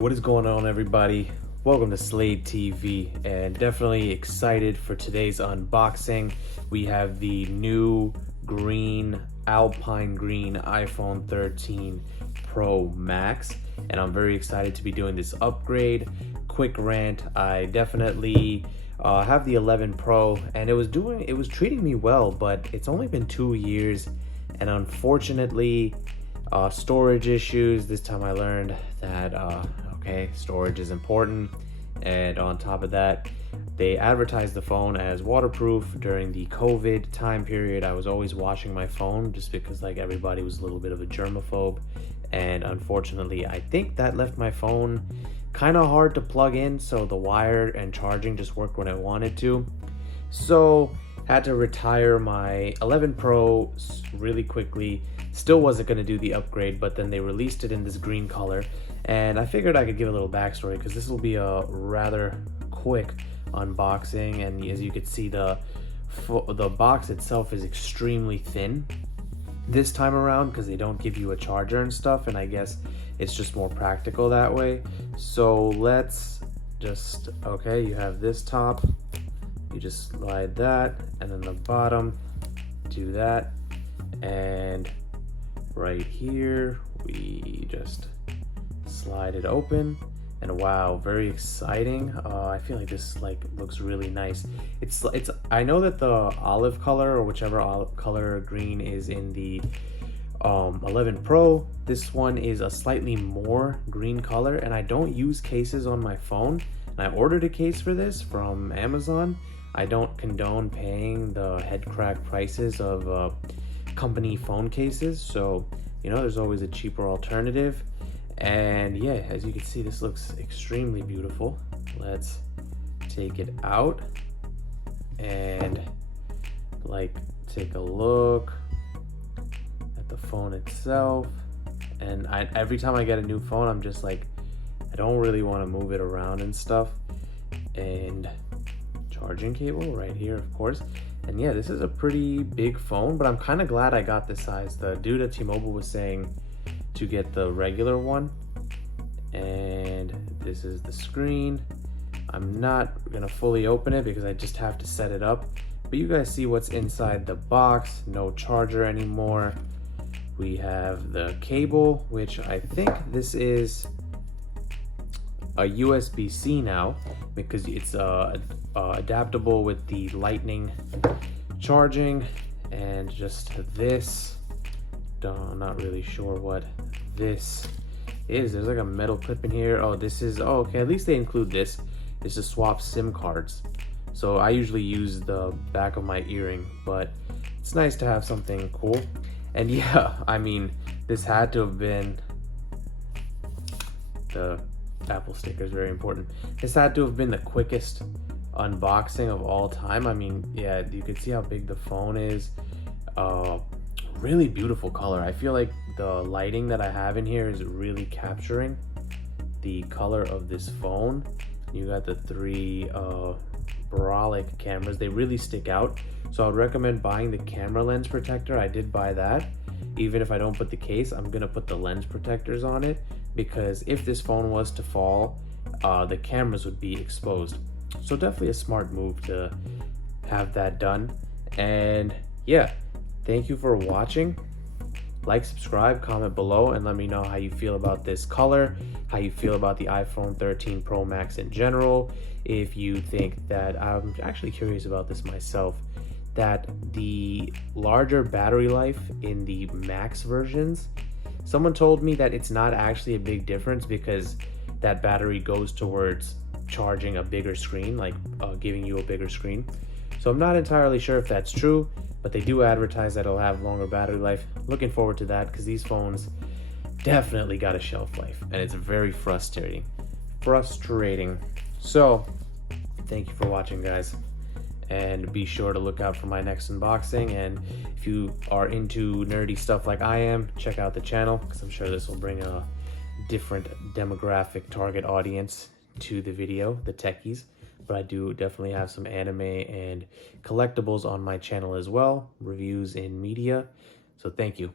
What is going on, everybody? Welcome to Slade TV, and definitely excited for today's unboxing. We have the new green Alpine Green iPhone 13 Pro Max, and I'm very excited to be doing this upgrade. Quick rant, I definitely have the 11 Pro, and it was treating me well, but it's only been 2 years, and unfortunately, storage issues. This time I learned that okay, storage is important, and on top of that, they advertised the phone as waterproof. During the COVID time period, I was always washing my phone just because like everybody was a little bit of a germaphobe, and unfortunately I think that left my phone kind of hard to plug in, so the wire and charging just worked when I wanted to. So had to retire my 11 Pro really quickly. Still wasn't going to do the upgrade, but then they released it in this green color, and I figured I could give a little backstory because this will be a rather quick unboxing. And as you can see, the box itself is extremely thin this time around because they don't give you a charger and stuff, and I guess it's just more practical that way. So let's just, okay, you have this top, you just slide that, and then the bottom, do that, and right here we just slide it open, and wow, very exciting. I feel like this looks really nice. It's I know that the olive color, or whichever color green is in the 11 Pro, this one is a slightly more green color, and I don't use cases on my phone, and I ordered a case for this from Amazon. I don't condone paying the head crack prices of company phone cases, so you know, there's always a cheaper alternative. And yeah, as you can see, this looks extremely beautiful. Let's take it out and take a look at the phone itself. And every time I get a new phone, I'm just like, I don't really want to move it around and stuff. And charging cable right here, of course. And yeah, this is a pretty big phone, but I'm kind of glad I got this size. The dude at T-Mobile was saying to get the regular one. And this is the screen. I'm not gonna fully open it because I just have to set it up, but you guys see what's inside the box. No charger anymore. We have the cable, which I think this is a USB-C now, because it's adaptable with the lightning charging. And just this, I'm not really sure what this is. There's like a metal clip in here. Oh, this is, oh, okay, at least they include this. This is swap SIM cards. So I usually use the back of my earring, but it's nice to have something cool. And yeah, I mean, this had to have been, the Apple sticker is very important. This had to have been the quickest unboxing of all time. I mean, yeah, you can see how big the phone is. Really beautiful color. I feel like the lighting that I have in here is really capturing the color of this phone. You got the three Brolic cameras. They really stick out, so I would recommend buying the camera lens protector. I did buy that. Even if I don't put the case, I'm gonna put the lens protectors on it, because if this phone was to fall, the cameras would be exposed. So definitely a smart move to have that done. And yeah, thank you for watching. Like, subscribe, comment below, and let me know how you feel about this color, how you feel about the iPhone 13 Pro Max in general. If you think that, I'm actually curious about this myself, that the larger battery life in the Max versions, someone told me that it's not actually a big difference because that battery goes towards charging a bigger screen, like giving you a bigger screen. So I'm not entirely sure if that's true, but they do advertise that it'll have longer battery life. Looking forward to that, because these phones definitely got a shelf life, and it's very frustrating. So thank you for watching, guys, and be sure to look out for my next unboxing. And if you are into nerdy stuff like I am, check out the channel, because I'm sure this will bring a different demographic target audience to the video, the techies. But I do definitely have some anime and collectibles on my channel as well, reviews in media. So thank you.